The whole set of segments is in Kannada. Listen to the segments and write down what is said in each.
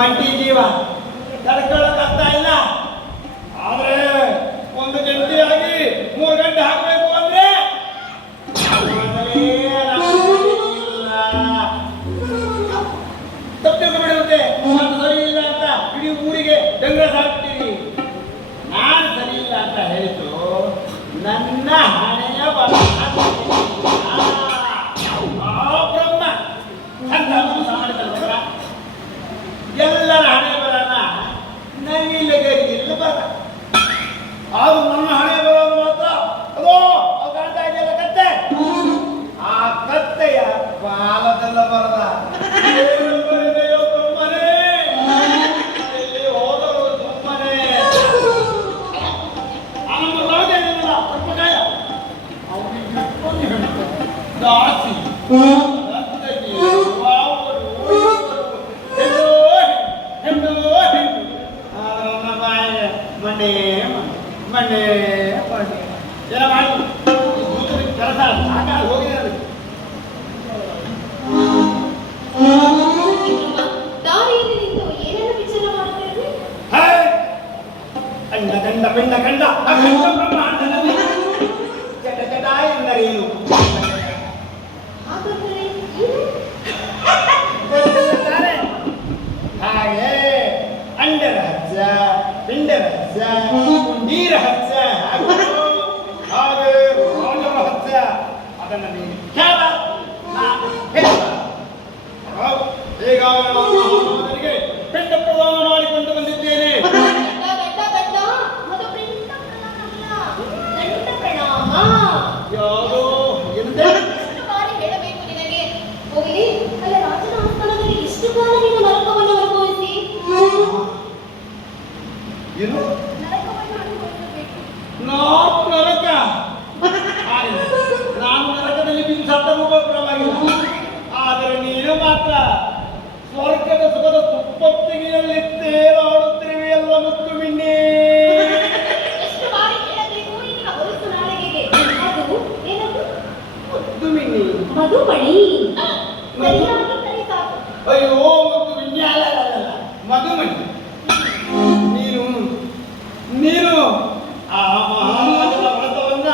ಒಂಟಿ ಜೀವ ತಡ್ಕೊಳ್ಳೋಕ್ಕಾಗ್ತಾ ಇಲ್ಲ. ಆದ್ರೆ ಒಂದು ಗಂಟೆಯಾಗಿ 3 ಗಂಟೆ ಹಾಕಬೇಕು ಅಂದ್ರೆ ತಪ್ಪು ಬಿಡುತ್ತೆ. ನಾನು ಸರಿ ಇಲ್ಲ ಅಂತ ಇಡೀ ಊರಿಗೆ ಡಂಗ್ರ ಸಾಕ್ತೀರಿ. ನಾನು ಸರಿ ಇಲ್ಲ ಅಂತ ಹೇಳಿದ್ದು ನನ್ನ ಹಣೆಯ ಬಲ ಬ್ರಹ್ಮ ಅಂತ ಮನಸ್ಸು ಮಾಡಿದಲ್ವರ. ಎಲ್ಲರ ಹಣೆ ಬರನ ನವಿಲಗರಿಗೆಲ್ಲ ಬರ. ಅದು ನನ್ನ ಹಣೆ ಬರೋದು ಮಾತ್ರ ಅದೋ ಅದು ಕಾಣ್ತಾ ಇದೆಯಲ್ಲ ಕತ್ತೆ, ಆ ಕತ್ತೆಯ ಬಾಲದೆಲ್ಲ ಬರದ ಬರಿದೆಯೋ ಸುಮ್ಮನೆ ಎಲ್ಲಿ ಹೋದರು ಸುಮ್ಮನೆ. ನಮ್ಮ ರಾಜನಿಲ್ಲ ಪುಷ್ಪಕಾಯ ಅವನಿಗೆ ದಾಸಿ ಮಂಡೇ ಮಂಡೇ ಮಂಡೇ ಎಲ್ಲ ಮಾಡಿ ಕೆಲಸ ಸಾಕಾಗಿ ಹೋಗಿದೆ. ಕಂಡ ಕಂಡ ಪಿಂಡ ಕಂಡ ಬ್ರಹ್ಮಾಂಡದಲ್ಲಿ ಜಟ ಜಟ ಎಂದರೇನು? ಹಾಗೆ ಅಂಡ ರಹಸ್ಯ, ಪಿಂಡ ರಹಸ್ಯ, ಕುಂಡಿ ರಹಸ್ಯ, ಹಾಗೆ ರಾಜ ರಹಸ್ಯ ಅದನ್ನು ನೀನು ಕೇಳ, ನಾನು ಹೇಳ. ಈಗಾಗಲೇ ಮಹಾರಾಜನಿಗೆ ಪಿಂಡ ಪ್ರದಾನ ಮಾಡಿಕೊಂಡು ಬಂದಿದ್ದೇನೆ. ಯಾವುದು ಎಷ್ಟು ಬಾರಿ ಹೇಳಬೇಕು ನಿನಗೆ? ಹೋಗಲಿ ಅಲ್ಲ, ರಾಜನ ಆಸ್ಥಾನದಲ್ಲಿ ಇಷ್ಟು ಕಾಲ ನೀನು ನರಕವನ್ನು ಅನುಭವಿಸಿ ಏನು ನರಕವನ್ನು ಅನುಭವಿಸಬೇಕು. ನರಕ ನಾನು ನರಕದಲ್ಲಿ ಬಿದ್ದು ಸತ್ತರೂ ಪರವಾಗಿಲ್ಲ. ಆದರೆ ನೀನು ಮಾತ್ರ ಸ್ವರ್ಗದ ಸುಖದ ತುಪ್ಪತ್ತಿಗೆಯಲ್ಲಿ ತೇಲಾಡುತ್ತಿರುವೆ ಎಲ್ಲ ಮುತ್ತು ಮಿಣ್ಣೆ. ಎಷ್ಟು ಬಾರಿ ಹೇಳಬೇಕು ನಿನ್ನ ಹೊರಸು ನಾಳೆಗೆ? ಅದು ಏನದು? ಮುತ್ತು ಮಿಣ್ಣೆ ಮಧುಮಣಿ. ಸರಿಯಾಗಿ ಸರಿ ಸಾಕು. ಅಯ್ಯೋ ಮುತ್ತು ಮಿಣ್ಣೆ ಅಲ್ಲ, ಮಧುಮಣಿ. ನೀನು ಆ ಮಹಾರಾಜನ ವ್ರತವನ್ನ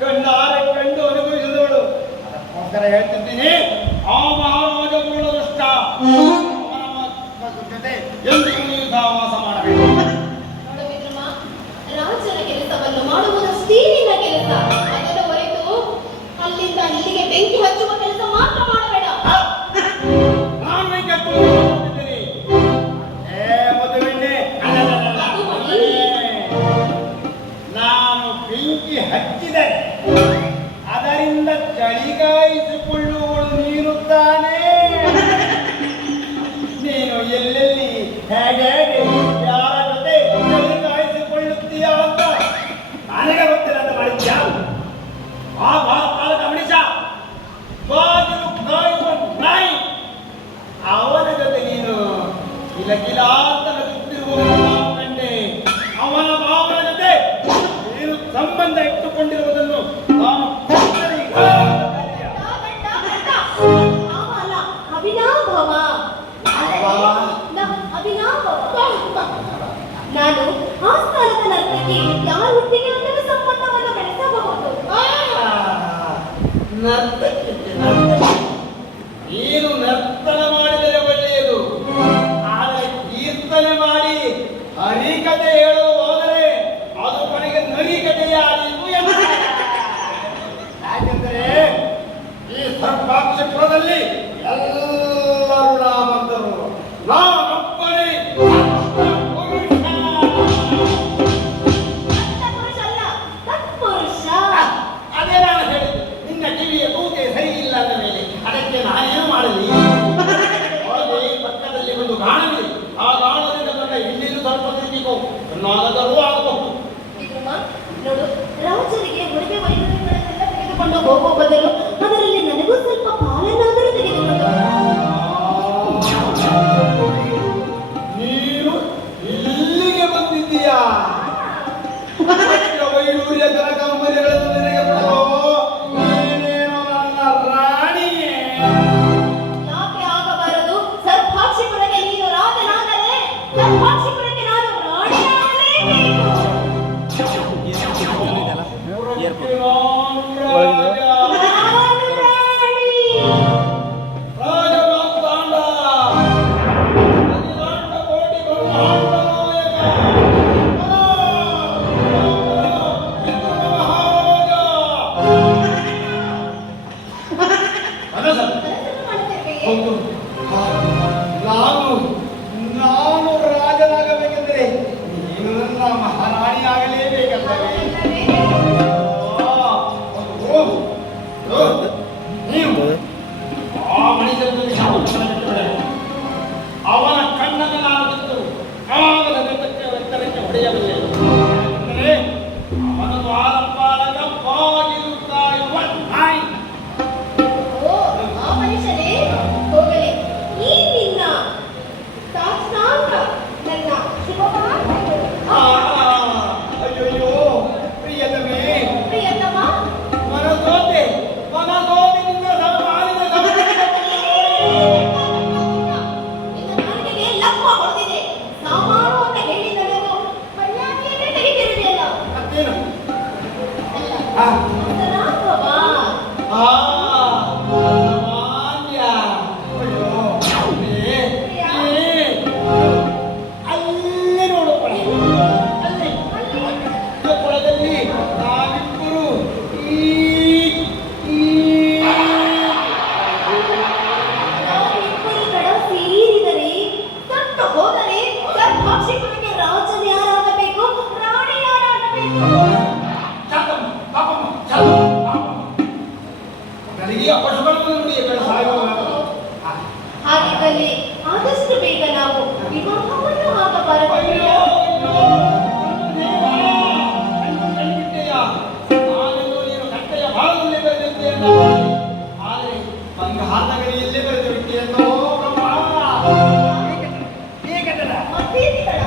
ಕಣ್ಣಾರೆ ಕಂಡು ಅನುಭವಿಸಿದವಳು. ಅದಕ್ಕೋಸ್ಕರ ಹೇಳ್ತಿದ್ದೀನಿ, ಆ ಮಹಾರಾಜ ಪೂರ್ಣದೃಷ್ಟ ಅವನ ಜೊತೆ ಎಂದು ನೀವು ಸಹವಾಸ ಮಾಡಬೇಕು. ನೋಡು ವಿಕ್ರಮ, ರಾಜನ ಕೆಲಸವನ್ನು ಮಾಡುವುದಷ್ಟೇ ನಿನ್ನ ಕೆಲಸ. ಅದನ್ನು ಹೊರತು ಅಲ್ಲಿಂದ ಇಲ್ಲಿಗೆ ಬೆಂಕಿ ಹಚ್ಚುವ ಕೆಲಸ ಮಾತ್ರ ಮಾಡಬೇಡ. ನಾನು ಬೆಂಕಿ ಹಚ್ಚುತ್ತಿದ್ದೀನಿ. ಮದುವೆಣ್ಣೆ ನಾನು ಬೆಂಕಿ ಹಚ್ಚಿದರೆ ಅದರಿಂದ ಚಳಿಗಾಯಿಸಿಕೊಳ್ಳುವಳು ನೀನು ತಾನೇ. ನೀನು ಎಲ್ಲೆಲ್ಲಿ ಹೇಗೆ ಯಾರ ಜೊತೆ ಚಳಿಗಾಯಿಸಿಕೊಳ್ಳುತ್ತೀಯ ಅಂತ ನನಗೆ ಗೊತ್ತಿಲ್ಲ ಅಂತ ಮಾಡಿದ್ಯಾ? ಆ ಪಾಲಕ ಮನುಷ್ಯ ಬಾಗಿಲು ಕಾಯುವ ನಾಯಿ, ಅವನ ಜೊತೆ ನೀನು ಕಿಲಕಿಲ ಅಂತ ನಗುತ್ತಿರುವುದನ್ನು ಕಂಡೆ. ಅವನ ಭಾವನ ಜೊತೆ ನೀನು ಸಂಬಂಧ ಇಟ್ಟುಕೊಂಡಿರುವುದನ್ನು ನಾನು ನಾನು ಆಸ್ಥಾನದ ನರ್ತಕಿ, ಯಾರೊಟ್ಟಿಗೆ ಒಂದನ್ನು ಸಂಬಂಧವನ್ನು ಬೆಳೆಸಬಹುದು. ನೀನು ನರ್ತನ ಮಾಡಿದರೆ ಒಳ್ಳೆಯದು, ಆದರೆ ಕೀರ್ತನೆ ಮಾಡಿ ಹರಿಕತೆ ಹೇಳಲು ಹೋದರೆ ಅದು ಕೊನೆಗೆ ನರಿಕತೆಯಾದೀತು ಎಂದು. ಯಾಕೆಂದರೆ ಈ ಸರ್ಪಾಕ್ಷಪುರದಲ್ಲಿ ಎಲ್ಲರೂ ನಾಮಂತರು, ನಾನೊಬ್ಬನೇ ಪುರುಷ. ಪುರುಷ ಸರ್ವಾಕ್ಷಿಪುರಕ್ಕೆ ನಾನು ರಾಣಿಯಾಗಲೇಬೇಕು. ನಾನು ರಾಣಿ. ಕನಸನ್ನು ಮಾಡುತ್ತಿರುವೆಯೇ? ನಾನು ರಾಜನಾಗಬೇಕೆಂದರೆ ನೀನು ನನ್ನ ಮಹಾರಾಣಿ ಆಗಲೇಬೇಕಂತವೇ? ನೀವು ಆ ಮನುಷ್ಯನಲ್ಲಿ ಅವನ ಕಣ್ಣನ್ನು ನಾನು ಬಿಟ್ಟು ಕಾಲದ ಎತ್ತರಕ್ಕೆ ಹೊಡೆಯಬಲ್ಲೆ. ಯಾಕೆಂದರೆ ಅವನ ದ್ವಾರಪಾಲಕ ಬಾಗಿಲು ಕಾಯುವ ನಾಯಿ. ಓ, ಆ ಮನುಷ್ಯನೇ ಹೋಗಲಿ. ಈ ನಿನ್ನ ಸಾಕ್ಷಾತ್ ನನ್ನ ಶುಭವಾರ್ತೆಗಳು. ಅಯ್ಯಯ್ಯೋ ಪ್ರಿಯತಮೇ, ಪ್ರಿಯತಮ, ಮನಸೋತೆ ನಿನ್ನ ಸಮಾನಿನ ನಿನ್ನ ನಾಲಿಗೆಗೆ ಲಕ್ವ ಹೊಡೆದಿದೆ. ಸಾಮಾನು ಅಂತ ಹೇಳಿದ ನೀವು ಮರ್ಯಾದೆಯನ್ನೇ ತೆಗೆದಿರುವೆಯಲ್ಲ. ಮತ್ತೇನು? ಅಲ್ಲ, ಆ. ಅಂತರಾತ್ಮವಾ. ಅಸಾಮಾನ್ಯ. ಅಯ್ಯೋ ಅಲ್ಲಿ ನೋಡಪ್ಪ, ಅಲ್ಲಿ ಕೊಳದಲ್ಲಿ ನಾವಿಬ್ಬರು ನಾವಿಬ್ಬರು ಕಡ ಸೇರಿದರೆ ಸತ್ತು ಹೋದರೆ ಸರ್ವಾಕ್ಷಿಪುರಕ್ಕೆ ರಾಜನು ಯಾರಾಗಬೇಕು, ರಾಣಿ ಯಾರಾಗಬೇಕು? ನನಗೆ ಪಶುಗಳನ್ನು ನೋಡಿ ಹಾಗಿದ್ದಲ್ಲಿ ಆದಷ್ಟು ಬೇಗ ನಾವು ವಿವಾಹವನ್ನು ಆಗಬಾರದು. ಆದರೆ ಬಂಗಾರದ ಗಡಿಯಲ್ಲೇ ಬರೆದು ಬಿಟ್ಟೆಯಲ್ಲೋ ಬ್ರಹ್ಮ. ಮತ್ತೇನಿಗಳ